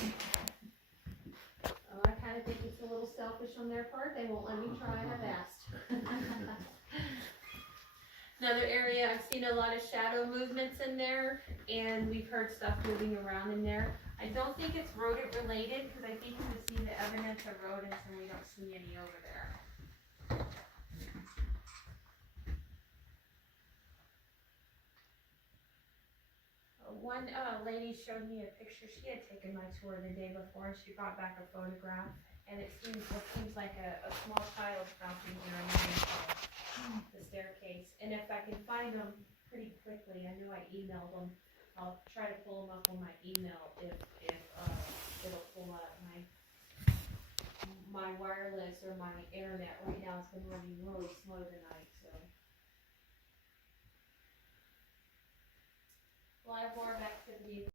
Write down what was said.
Oh, I kinda think it's a little selfish on their part, they won't let me try, I've asked. Another area, I've seen a lot of shadow movements in there, and we've heard stuff moving around in there. I don't think it's rodent related, cause I think you can see the evidence of rodents and we don't see any over there. One lady showed me a picture, she had taken my tour the day before, and she brought back a photograph, and it seems like a small child crouching here underneath the staircase. And if I can find them pretty quickly, I know I emailed them, I'll try to pull them up on my email if it'll pull up. My wireless or my internet right now has been running really slow tonight, so. We'll have more activity